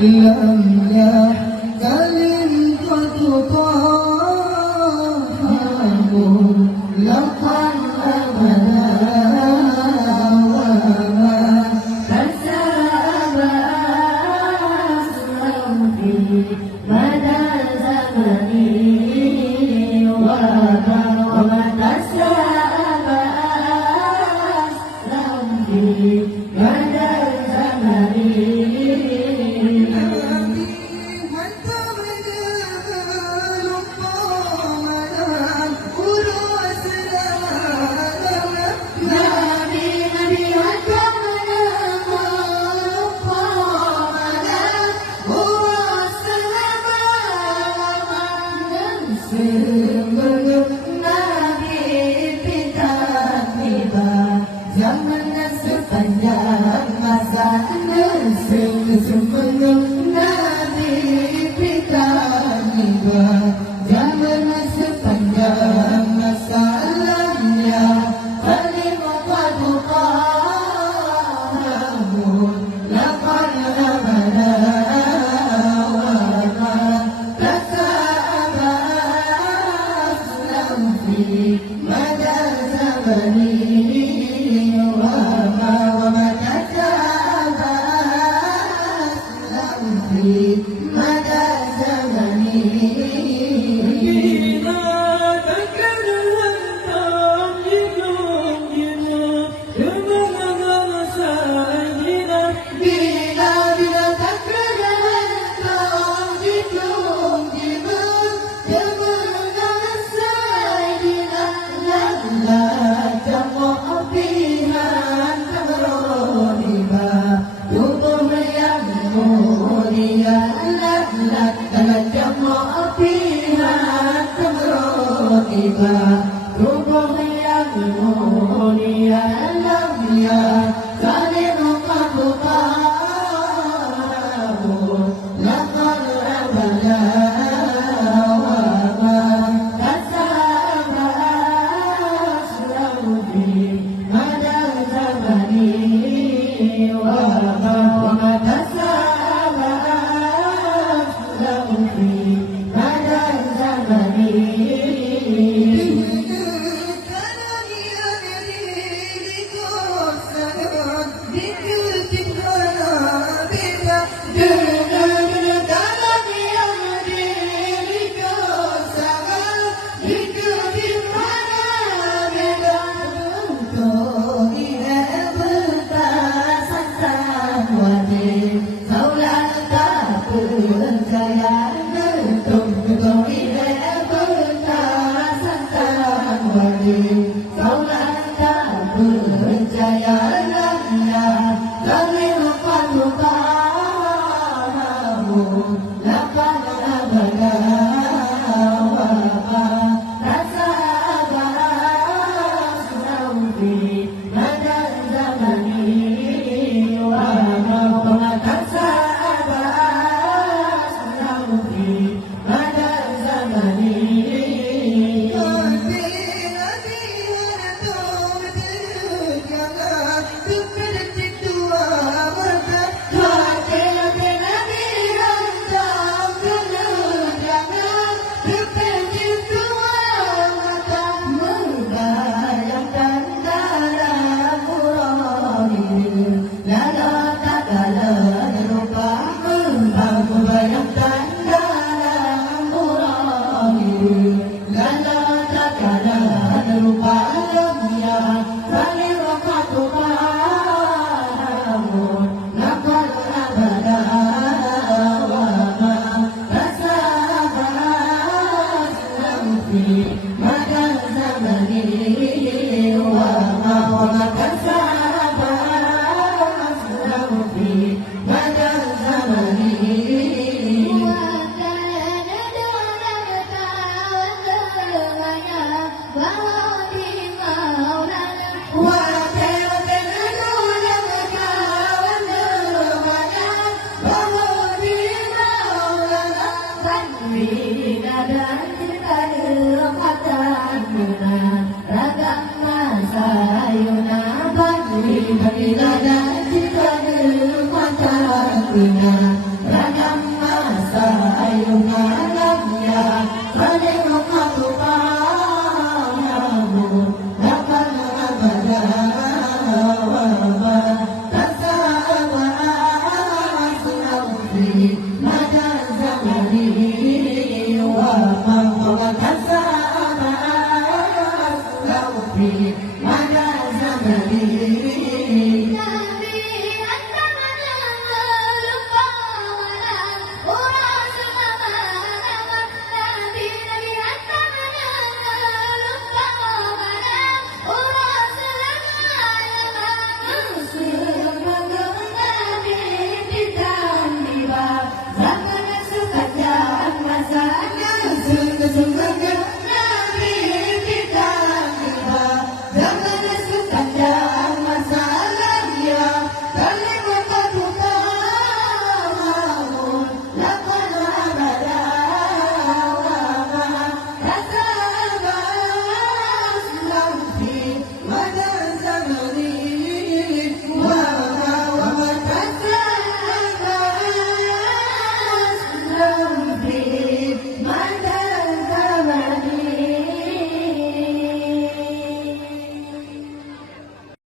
لم يحتلم قد طاهر لقد أبدا وما فساب أسرا في مدى زمني وما تساب أسرا في مدى زمني Zaman sepanjang masa sebelum Nabi kita tiba, zaman sepanjang masa lamanya kalimah qaduqahu laqad abada wa ma tasaba aslam fi mada zamani مدى زمني بلا ذكر الهندام يلوم يمنى سيدنا بلا ذكر الهندام يلوم يمنى سيدنا لا تمع بها تمر بها يضر يمنون يا تنجمع فيها تمرقبا ربما يمنون يا لم يزال قد قاره لقد أبدا وما كسب أسلم في مدى زمني وما كسب Bila dan jika mata guna أبدا وما تسامى أصله في مدى الزمن وما تسامى أصله في مدى الزمن